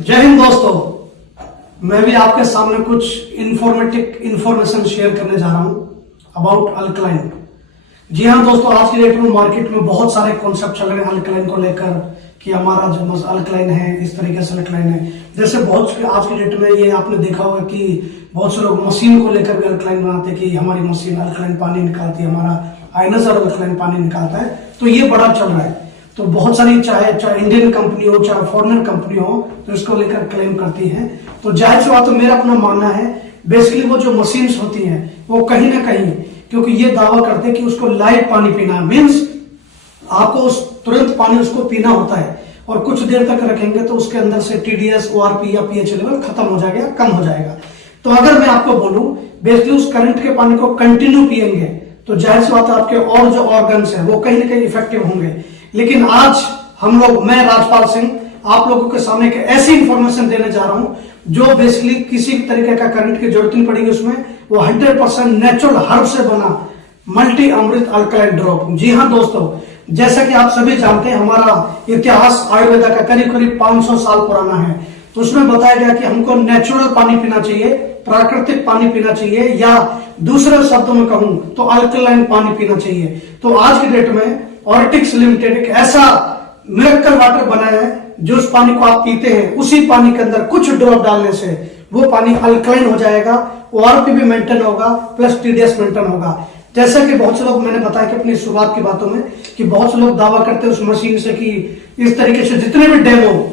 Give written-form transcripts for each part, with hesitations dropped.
जय हिंद दोस्तों, मैं भी आपके सामने कुछ इंफॉर्मेशन शेयर करने जा रहा हूं अबाउट अल्कलाइन। जी हाँ दोस्तों, आज की डेट में मार्केट में बहुत सारे कॉन्सेप्ट चल रहे हैं अल्कलाइन को लेकर कि हमारा जो अल्कलाइन है इस तरीके से अल्कलाइन है। जैसे बहुत आज की डेट में ये आपने देखा होगा कि बहुत से लोग मशीन को लेकर भी अल्कलाइन बनाते हैं कि हमारी मशीन अल्कलाइन पानी निकालती है, हमारा आयनाइजर अल्कलाइन पानी निकालता है। तो ये बड़ा चल रहा है। तो बहुत सारी चाहे इंडियन कंपनी हो चाहे फॉरेनर कंपनी हो तो इसको लेकर क्लेम करती है। तो जाहिर सी बात है, मेरा अपना मानना है बेसिकली वो जो मशीन्स होती हैं वो कहीं ना कहीं, क्योंकि ये दावा करते हैं कि उसको लाइव पानी पीना है, मीन्स आपको उस तुरंत पानी उसको पीना होता है और कुछ देर तक रखेंगे तो उसके अंदर से टीडीएस, ओआरपी या पीएच लेवल खत्म हो जाएगा, कम हो जाएगा। तो अगर मैं आपको बोलूं बेसिकली उस करंट के पानी को कंटिन्यू पिएंगे तो जाहिर सी बात है आपके और जो ऑर्गन्स हैं वो कहीं ना कहीं इफेक्टिव होंगे। लेकिन आज हम लोग, मैं राजपाल सिंह आप लोगों के सामने एक ऐसी इंफॉर्मेशन देने जा रहा हूं जो बेसिकली किसी भी तरीके का करंट की जरूरत नहीं पड़ेगी। उसमें वो 100% नेचुरल हर्ब से बना मल्टी अमृत अल्कलाइन ड्रॉप। जी हाँ दोस्तों, जैसा कि आप सभी जानते हैं हमारा इतिहास आयुर्वेदा का करीब करीब 500 साल पुराना है। तो उसमें बताया गया कि हमको नेचुरल पानी पीना चाहिए, प्राकृतिक पानी पीना चाहिए, या दूसरे शब्दों में कहूं तो अल्कलाइन पानी पीना चाहिए। तो आज की डेट में ऑर्टिक्स लिमिटेड एक ऐसा मिरेकल वाटर बनाया है जो उस पानी को आप पीते हैं उसी पानी के अंदर कुछ ड्रॉप डालने से वो पानी अल्कलाइन हो जाएगा, ओआरपी भी मेंटेन होगा, प्लस टीडीएस मेंटेन होगा। जैसा कि बहुत से लोग, मैंने बताया कि अपनी शुरुआत की बातों में कि बहुत से लोग दावा करते हैं उस मशीन से कि इस तरीके से जितने भी डेमो,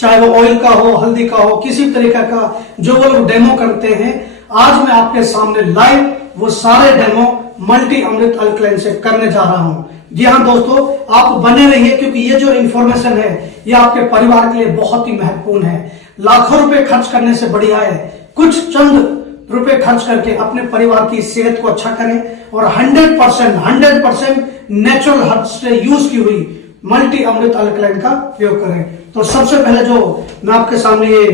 चाहे वो ऑयल का हो, हल्दी का हो, किसी तरीके का जो वो लोग डेमो करते हैं, आज मैं आपके सामने लाइव वो सारे डेमो मल्टी अमृत अल्कलाइन से करने जा रहा हूं। जी हाँ दोस्तों, आप बने रहिए क्योंकि ये जो इंफॉर्मेशन है ये आपके परिवार के लिए बहुत ही महत्वपूर्ण है। लाखों रुपए खर्च करने से बढ़िया है कुछ चंद रुपए खर्च करके अपने परिवार की सेहत को अच्छा करें और 100% नेचुरल हर्ब से यूज की हुई मल्टी अमृत अल्कलाइन का प्रयोग करें। तो सबसे पहले जो मैं आपके सामने ये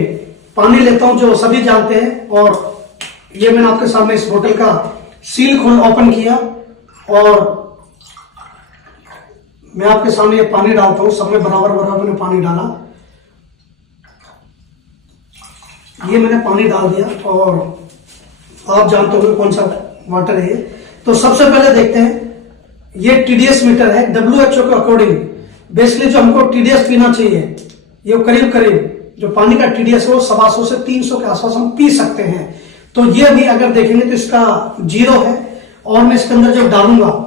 पानी लेता हूं जो सभी जानते हैं, और ये मैंने आपके सामने इस बोतल का सील खोल ओपन किया और मैं आपके सामने ये पानी डालता हूं। सब में बराबर मैंने पानी डाला, ये मैंने पानी डाल दिया और आप जानते हो कौन सा वाटर है ये। तो सबसे पहले देखते हैं, ये टीडीएस मीटर है WHO के अकॉर्डिंग। बेसिकली जो हमको टीडीएस पीना चाहिए ये करीब करीब जो पानी का टीडीएस है वो 125 से 300 के आसपास हम पी सकते हैं। तो ये भी अगर देखेंगे तो इसका 0 है और मैं इसके अंदर जब डालूंगा,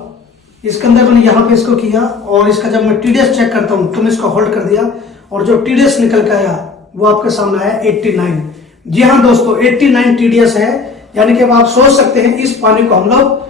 इसके अंदर मैंने यहां पे इसको किया और इसका जब मैं टीडीएस चेक करता हूं तो मैं इसको होल्ड कर दिया और जो टीडीएस निकल के आया वो आपके सामने आया 89। जी हाँ दोस्तों, 89 टीडीएस है, यानी कि आप सोच सकते हैं इस पानी को हम लोग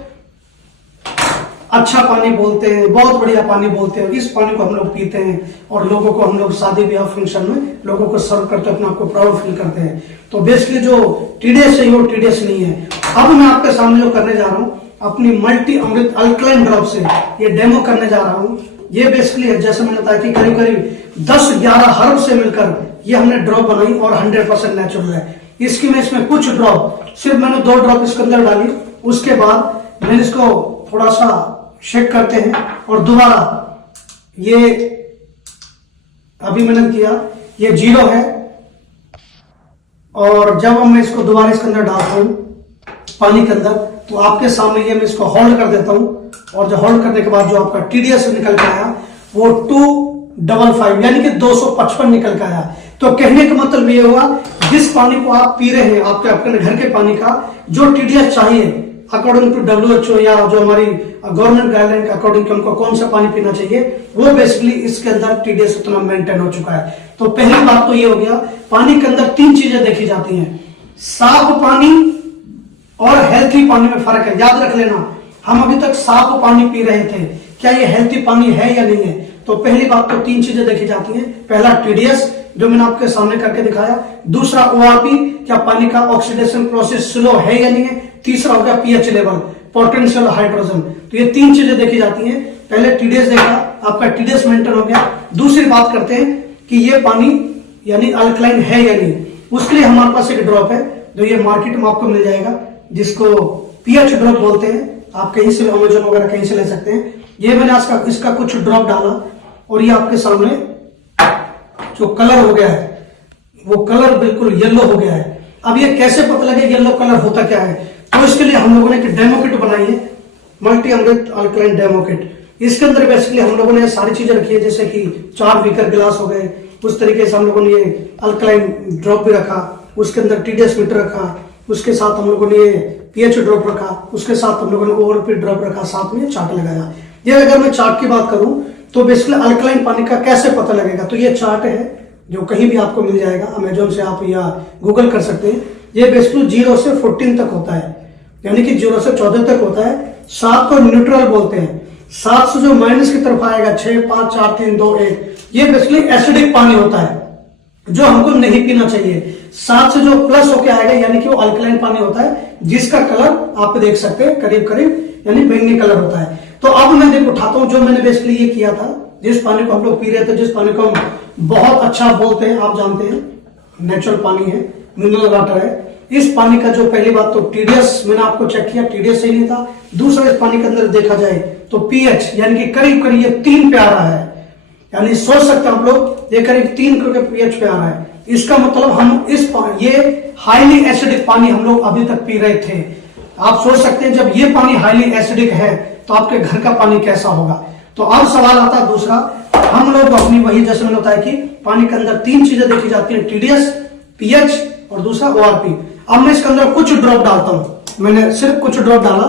अच्छा पानी बोलते हैं, बहुत बढ़िया पानी बोलते हैं। इस पानी को हम लोग पीते हैं और लोगों को हम लोग शादी ब्याह फंक्शन में लोगों को सर्व करते हैं, अपने आप को प्राउड फील करते हैं। तो बेसिकली जो टीडीएस है वो टीडीएस नहीं है। अब मैं आपके सामने जो करने जा रहा हूं अपनी मल्टी अमृत अल्कलाइन ड्रॉप से ये डेमो करने जा रहा हूं। ये बेसिकली है, जैसे मैंने बताया कि करीब करीब 10-11 हर्ब से मिलकर ये हमने ड्रॉप बनाई और 100% नेचुरल है। इसकी मैं इसमें कुछ ड्रॉप, सिर्फ मैंने 2 ड्रॉप इसके अंदर डाली, उसके बाद मैंने इसको थोड़ा सा शेक करते हैं और दोबारा ये अभी मैंने किया ये 0 है और जब मैं इसको दोबारा इसके अंदर डालता हूं पानी के अंदर तो आपके सामने ये मैं इसको होल्ड कर देता हूं और जो होल्ड करने के बाद जो आपका टीडीएस निकल के आया वो 255 यानी कि 255 निकल के आया। तो कहने का मतलब ये हुआ जिस पानी को आप पी रहे हैं आपके अपने घर के पानी का जो टीडीएस चाहिए अकॉर्डिंग टू WHO या जो हमारी गवर्नमेंट गाइडलाइन के अकॉर्डिंग हमको कौन सा पानी पीना चाहिए वो बेसिकली इसके अंदर टीडीएस उतना मेंटेन हो चुका है। तो पहली बात तो ये हो गया, पानी के अंदर 3 चीजें देखी जाती हैं, साफ पानी और हेल्थी पानी में फर्क है। याद रख लेना, हम अभी तक साफ पानी पी रहे थे, क्या ये हेल्थी पानी है या नहीं है? तो पहली बात तो 3 चीजें देखी जाती हैं। पहला टीडीएस जो मैंने आपके सामने करके दिखाया, दूसरा ओआरपी, क्या पानी का ऑक्सीडेशन प्रोसेस स्लो है या नहीं है, तीसरा हो गया पीएच लेवल, पोटेंशियल हाइड्रोजन। तो ये 3 चीजें देखी जाती हैं। पहले टीडीएस देखा, आपका टीडीएस मेंटेन हो गया। दूसरी बात करते हैं कि ये पानी यानी अल्कलाइन है या नहीं। उसके लिए हमारे पास एक ड्रॉप है जो ये मार्केट में आपको मिल जाएगा जिसको पीएच ड्रॉप बोलते हैं। आप कहीं से अमेजोन वगैरह कहीं से ले सकते हैं। ये मैंने इसका कुछ ड्रॉप डाला और ये आपके सामने जो कलर हो गया है वो कलर बिल्कुल येलो हो गया है। अब ये कैसे पता लगे येलो कलर होता क्या है, तो इसके लिए हम लोगों ने एक डेमो किट बनाई है, मल्टी अमृत अल्कलाइन डेमो किट। इसके अंदर बेसिकली हम लोगों ने सारी चीजें रखी है, जैसे कि 4 बीकर गिलास हो गए, उस तरीके से हम लोगों ने ये अल्कलाइन ड्रॉप भी रखा, उसके अंदर TDS मीटर रखा, उसके साथ हम लोगों ने ये pH ड्रॉप रखा, उसके साथ हम लोगों ने ORP ड्रॉप रखा, साथ में चार्ट लगाया। ये अगर मैं चार्ट की बात करूं तो बेसिकली अल्कलाइन पानी का कैसे पता लगेगा, तो ये चार्ट है जो कहीं भी आपको मिल जाएगा, अमेजोन से आप या गूगल कर सकते हैं। ये बेसिकली 0 से 14 तक होता है, यानी कि 0 से 14 तक होता है। 7 को न्यूट्रल बोलते हैं, 7 से जो माइनस की तरफ आएगा 6, 5, 4, 3, 2, 1, ये बेसिकली एसिडिक पानी होता है जो हमको नहीं पीना चाहिए। 7 से जो प्लस होके आएगा यानी कि वो अल्कलाइन पानी होता है, जिसका कलर आप देख सकते हैं करीब करीब यानी बैंगनी कलर होता है। तो अब मैं देखो उठाता हूं, जो मैंने बेसिकली ये किया था, जिस पानी को हम लोग पी रहे थे, जिस पानी को हम बहुत अच्छा बोलते हैं, आप जानते हैं नेचुरल पानी है, मिनरल वाटर है। इस पानी का जो पहली बात तो TDS मैंने आपको चेक किया, TDS सही नहीं था। दूसरा, इस पानी के अंदर देखा जाए तो pH यानी कि करीब करीब ये 3 पे आ रहा है, यानी सोच सकते हैं आप लोग ये करीब 3 के pH पे आ रहा है। इसका मतलब हम ये हाईली एसिडिक पानी हम लोग अभी तक पी रहे थे। आप सोच सकते हैं जब ये पानी हाईली एसिडिक है तो आपके घर का पानी कैसा होगा। तो अब सवाल आता है दूसरा, हम लोग अपनी वही जैसे मैंने बताया कि पानी के अंदर 3 चीजें देखी जाती हैं, TDS, pH और दूसरा ORP। अब मैं इसके अंदर कुछ ड्रॉप डालता हूं, मैंने सिर्फ कुछ ड्रॉप डाला,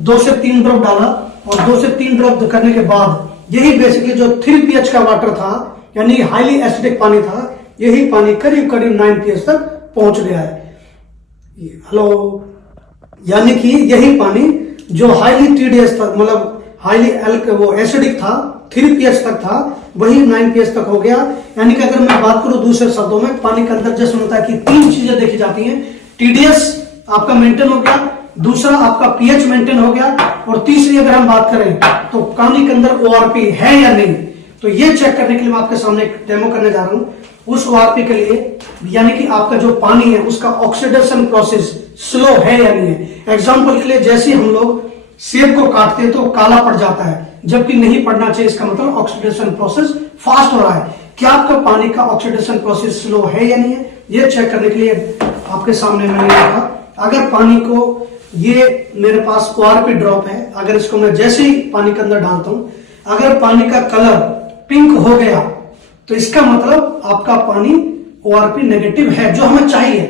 2 से 3 ड्रॉप डाला, और 2 से 3 ड्रॉप करने के बाद यही बेसिकली जो 3 pH का वाटर था यानी हाईली एसिडिक पानी था, यही पानी करीब करीब 9 pH तक पहुंच गया है। हेलो, यानी कि यही पानी जो हाईली TDS तक मतलब हाईली वो एसिडिक था 3 pH तक था, वही 9 pH तक हो गया। यानी कि अगर मैं बात करूं दूसरे शब्दों में, पानी के अंदर जैसे होता है कि 3 चीजें देखी जाती हैं, TDS आपका मेंटेन हो गया, दूसरा आपका pH मेंटेन हो गया, और तीसरी अगर हम बात करें तो पानी के अंदर ORP है या नहीं। तो ये चेक करने के लिए मैं आपके सामने एक डेमो करने जा रहा हूं। उस ORP के लिए यानी कि आपका जो पानी है उसका ऑक्सीडेशन प्रोसेस स्लो है या नहीं है। एग्जाम्पल के लिए जैसे हम लोग सेब को काटते हैं तो काला पड़ जाता है, जबकि नहीं पड़ना चाहिए, इसका मतलब ऑक्सीडेशन प्रोसेस फास्ट हो रहा है। क्या आपका पानी का ऑक्सीडेशन प्रोसेस स्लो है या नहीं है, ये चेक करने के लिए आपके सामने मैंने रखा। अगर पानी को, ये मेरे पास ORP ड्रॉप है, अगर इसको मैं जैसे ही पानी के अंदर डालता हूं, अगर पानी का कलर पिंक हो गया तो इसका मतलब आपका पानी ORP नेगेटिव है, जो हमें चाहिए।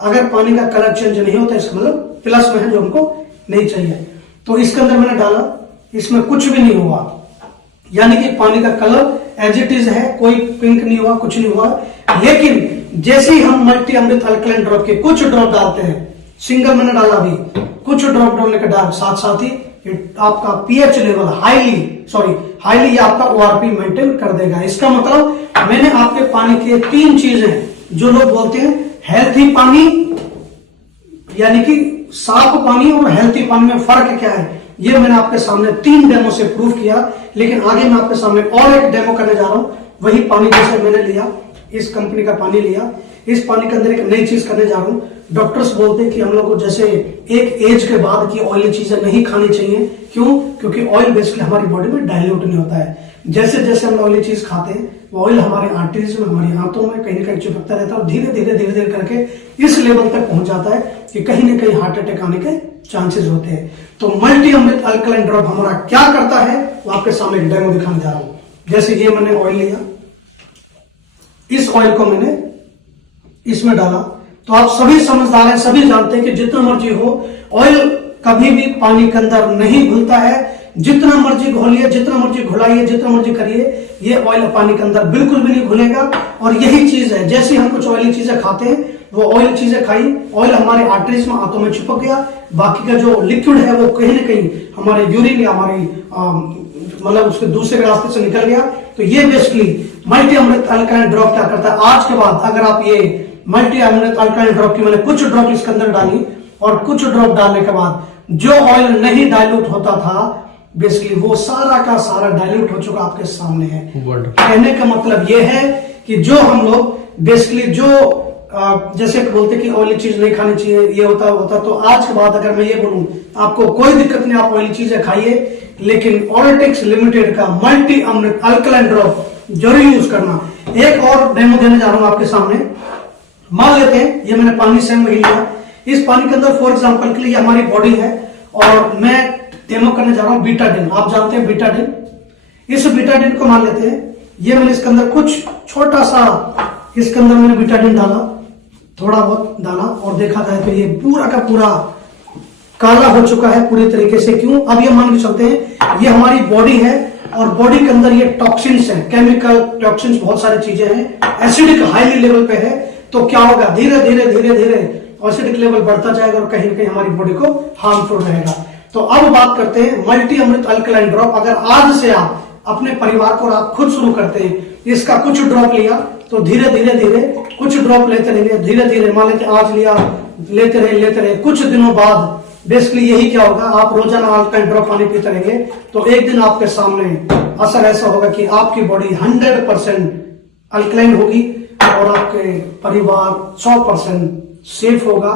अगर पानी का कलर चेंज नहीं होता इसका मतलब प्लस में है, जो हमको नहीं चाहिए। तो इसके अंदर मैंने डाला, इसमें कुछ भी नहीं हुआ, यानी कि पानी का कलर एज इट इज है, कोई पिंक नहीं हुआ, कुछ नहीं हुआ। लेकिन जैसे ही हम मल्टी अमृत अल्कलाइन ड्रॉप के कुछ ड्रॉप डालते हैं, सिंगल मैंने डाला अभी, कुछ ड्रॉप डालने के बाद साथ साथ ही आपका pH लेवल हाईली ये आपका ORP मेंटेन कर देगा। इसका मतलब मैंने आपके पानी के 3 चीजें, जो लोग बोलते हैं हेल्थी पानी यानी कि साफ पानी और हेल्थी पानी में फर्क क्या है, ये मैंने आपके सामने 3 डेमो से प्रूव किया। लेकिन आगे मैं आपके सामने और एक डेमो करने जा रहा हूं। वही पानी जैसे मैंने लिया, इस कंपनी का पानी लिया, इस पानी के अंदर एक नई चीज करने जा रहा हूं। डॉक्टर्स बोलते हैं कि हम लोग को जैसे एक एज के बाद की ऑयली चीजें नहीं खानी चाहिए। क्यों? क्योंकि ऑयल बेसिकली हमारी बॉडी में डाइल्यूट नहीं होता है। जैसे जैसे हम ऑयली चीज खाते हैं, वो ऑयल हमारे आर्टरीज में, हमारी आंतों में कहीं ना कहीं चिपकता रहता है, और धीरे धीरे करके इस लेवल तक पहुंच जाता है कि कहीं ना कहीं हार्ट अटैक आने के चांसेस होते हैं। तो मल्टी अमृत अल्कलाइन ड्रॉप हमारा क्या करता है, वो आपके सामने एक डेमो दिखाने जा रहा हूं। जैसे ये मैंने ऑयल लिया, इस ऑयल को मैंने इसमें डाला, तो आप सभी समझदार हैं, सभी जानते हैं कि जितना मर्जी हो, ऑयल कभी भी पानी के अंदर नहीं घुलता है। जितना मर्जी घोलिए, जितना मर्जी घुलाइए, जितना मर्जी करिए, ये ऑयल पानी के अंदर बिल्कुल भी नहीं घुलेगा। और यही चीज है, जैसे हम कुछ ऑयली चीजें खाते हैं, वो ऑयल चीजें खाई, ऑयल हमारे आर्टरीज में, आंतों में चिपक गया, बाकी का जो लिक्विड है वो कहीं ना कहीं हमारे यूरिन या हमारी मतलब उसके दूसरे रास्ते से निकल गया। तो ये बेसिकली मल्टी अमृत अल्कलाइन ड्रॉप क्या करता है, आज के बाद अगर आप ये मल्टी अमृत अल्कलाइन ड्रॉप की मैंने कुछ ड्रॉप इसके अंदर डाली, और कुछ ड्रॉप डालने के बाद जो ऑयल नहीं डाइल्यूट होता था, बेसिकली वो सारा का सारा डाइल्यूट हो चुका आपके सामने है। कहने का मतलब ये है कि जो हम लोग बेसिकली जो जैसे बोलते कि ऑयली चीज नहीं खानी चाहिए, ये होता, तो आज के बाद अगर मैं ये बोलूं, आपको कोई दिक्कत नहीं, आप ऑयली चीजें खाइए, लेकिन ऑलिटिक्स लिमिटेड का मल्टी अमृत अल्कलाइन ड्रॉप जरूर यूज करना। एक और डेमो देने जा रहा हूं आपके सामने। मान लेते हैं ये मैंने पानी से वही लिया, इस पानी के अंदर फॉर एग्जांपल के लिए हमारी बॉडी है और मैं डेमो करने जा रहा हूं बीटाडिन। आप जानते हैं बीटाडिन, इस बीटाडिन को मान लेते हैं, ये मैंने इसके अंदर कुछ छोटा सा इसके अंदर मैंने बीटाडिन डाला, थोड़ा बहुत डाला और देखा जाए तो ये पूरा का पूरा काला हो चुका है पूरी तरीके से। क्यों? अब ये मान के चलते हैं ये हमारी बॉडी है और बॉडी के अंदर ये टॉक्सिन्स हैं, केमिकल टॉक्सिन्स, बहुत सारी चीजें हैं, एसिडिक हाईली लेवल पे है। तो क्या होगा, धीरे धीरे धीरे धीरे एसिडिक लेवल बढ़ता जाएगा और कहीं ना कहीं हमारी बॉडी को हार्मफुल रहेगा। तो अब बात करते हैं मल्टी अमृत अल्कलाइन ड्रॉप। अगर आज से आप अपने परिवार को आप खुद शुरू करते हैं, इसका कुछ ड्रॉप लिया तो धीरे धीरे धीरे कुछ ड्रॉप लेते रहेंगे, धीरे धीरे मान लेते आज लिया, लेते रहे, कुछ दिनों बाद बेसिकली यही क्या होगा, आप रोजाना अल्कलाइन ड्रॉप पानी पीते रहेंगे तो एक दिन आपके सामने असर ऐसा होगा कि आपकी बॉडी 100% अल्कलाइन होगी और आपके परिवार 100% सेफ होगा।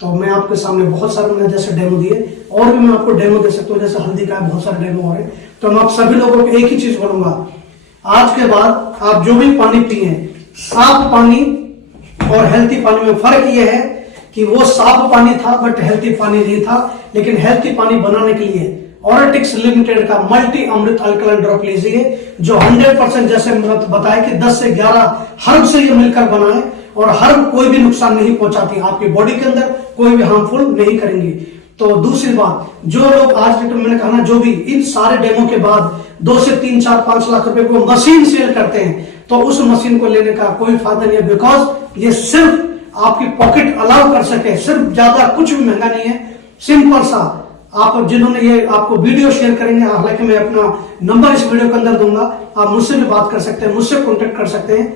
तो मैं आपके सामने बहुत सारे मैंने जैसे डेमो दिए और भी मैं आपको डेमो दे सकता हूँ, जैसे हल्दी का बहुत सारे डेमो हो रहे हैं। तो मैं आप सभी लोगों को एक ही चीज बोलूंगा, आज के बाद आप जो भी पानी पिए, साफ पानी और हेल्थी पानी में फर्क यह है कि वो साफ पानी था बट हेल्थी पानी नहीं था। लेकिन हेल्थी पानी बनाने के लिए ऑरेटिक्स लिमिटेड का मल्टी अमृत अल्कलाइन ड्रॉप लीजिए, जो 100% जैसे बताया कि 10 से 11 हर्ब से ये मिलकर बना है और हर्ब कोई भी नुकसान नहीं पहुंचाती, आपकी बॉडी के अंदर कोई भी हार्मफुल नहीं करेंगी। तो दूसरी बात, जो लोग आज के मैंने कहा ना, जो भी इन सारे डेमो के बाद 2 से 3, 4, 5 लाख रुपए को मशीन सेल करते हैं तो उस मशीन को लेने का कोई फायदा नहीं है, बिकॉज ये सिर्फ आपकी पॉकेट अलाउ कर सके, सिर्फ ज्यादा कुछ भी महंगा नहीं है, सिंपल सा। आप जिन्होंने ये आपको वीडियो शेयर करेंगे, हालांकि मैं अपना नंबर इस वीडियो के अंदर दूंगा, आप मुझसे भी बात कर सकते हैं, मुझसे कॉन्टेक्ट कर सकते हैं।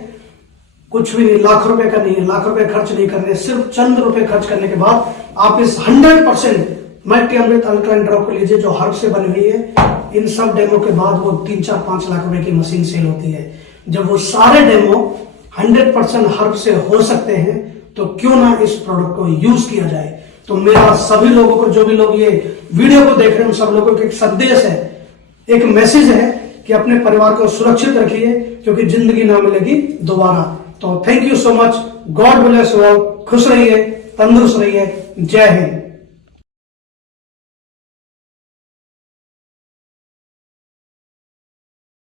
कुछ भी नहीं, लाख रुपए का नहीं है, लाख रुपए खर्च नहीं करने, सिर्फ चंद रुपए खर्च करने के बाद आप इस 100% मल्टी अमृत अल्कलाइन ड्रॉप को लीजिए जो हर्ब से बनी हुई है। इन सब डेमो के बाद वो 3, 4, 5 लाख रुपए की मशीन सेल होती है। जब वो सारे डेमो 100% हर्ब से हो सकते हैं तो क्यों ना इस प्रोडक्ट को यूज किया जाए। तो मेरा सभी लोगों को, जो भी लोग ये वीडियो को देख रहे हैं, उन सब लोगों को एक संदेश है, एक मैसेज है कि अपने परिवार को सुरक्षित रखिए, क्योंकि जिंदगी ना मिलेगी दोबारा। तो thank you so much, God bless you all, खुश रहिए, तंदुरुस्त रहिए, जय हिंद।